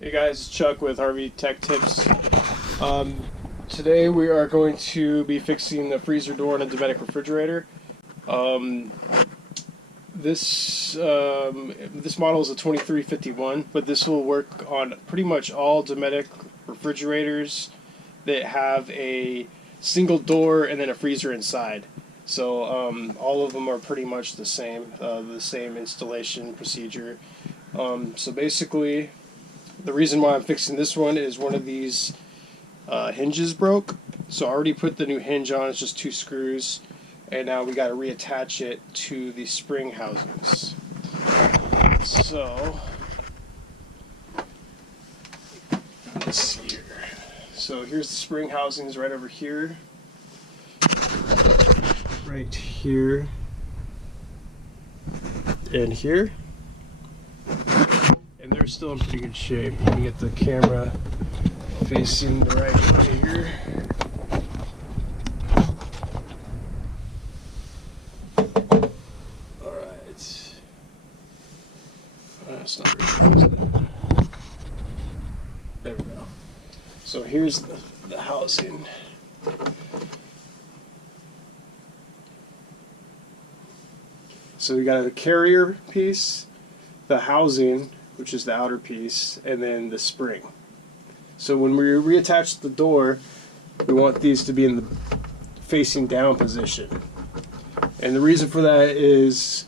Hey guys, it's Chuck with Harvey Tech Tips. Today we are going to be fixing the freezer door in a Dometic refrigerator. This model is a 2351, but this will work on pretty much all Dometic refrigerators that have a single door and then a freezer inside. So all of them are pretty much the same installation procedure. So basically, the reason why I'm fixing this one is one of these hinges broke. So I already put the new hinge on, it's just 2 screws, and now we got to reattach it to the spring housings. So let's see here. So here's the spring housings right over here, right here, and here. And they're still in pretty good shape. You can get the camera facing the right way here. Alright. That's not very good. There we go. So here's the housing. So we got a carrier piece, the housing, which is the outer piece, and then the spring. So when we reattach the door, we want these to be in the facing down position. And the reason for that is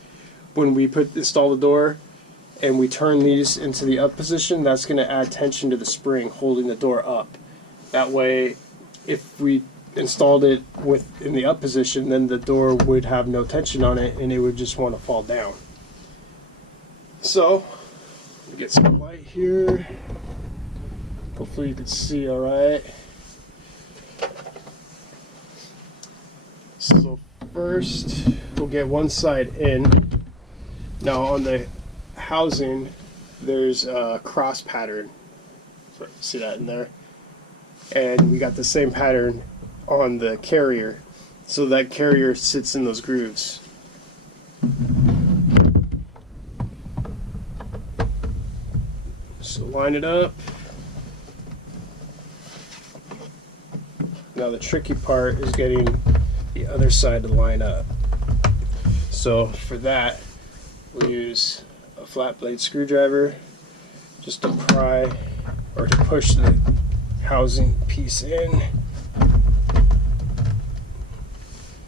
when we install the door and we turn these into the up position, that's going to add tension to the spring holding the door up. That way, if we installed it in the up position, then the door would have no tension on it and it would just want to fall down. So get some light here. Hopefully you can see all right. So first we'll get one side in. Now on the housing there's a cross pattern. See that in there? And we got the same pattern on the carrier. So that carrier sits in those grooves. So line it up. Now the tricky part is getting the other side to line up. So for that, we'll use a flat blade screwdriver just to pry or to push the housing piece in.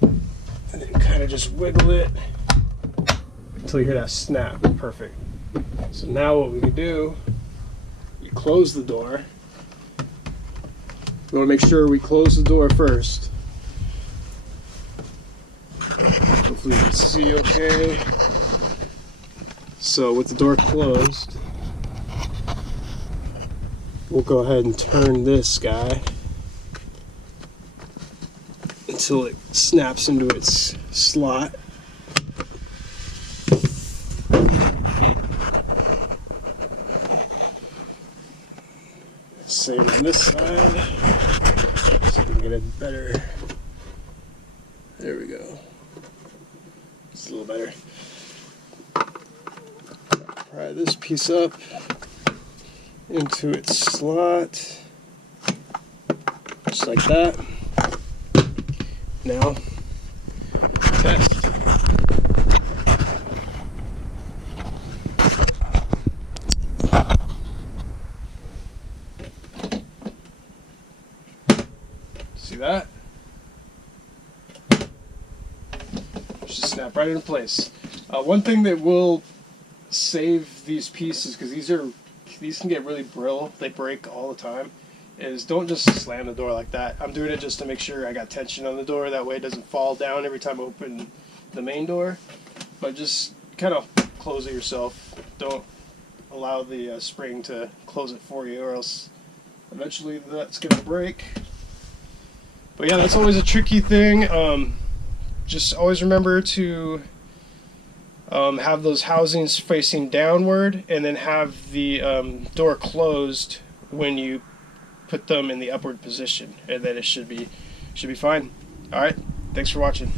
And then kind of just wiggle it until you hear that snap. Perfect. So now what we can do, close the door. We want to make sure we close the door first. Hopefully you can see okay. So with the door closed, we'll go ahead and turn this guy until it snaps into its slot. Same on this side, so we can get it better. There we go. It's a little better. Pry this piece up into its slot, just like that. Now, test. See that? Just snap right into place. One thing that will save these pieces, because these can get really brittle, they break all the time, is don't just slam the door like that. I'm doing it just to make sure I got tension on the door, that way it doesn't fall down every time I open the main door. But just kind of close it yourself. Don't allow the spring to close it for you, or else eventually that's going to break. But yeah, that's always a tricky thing. Just always remember to have those housings facing downward, and then have the door closed when you put them in the upward position, and then it should be fine. All right, thanks for watching.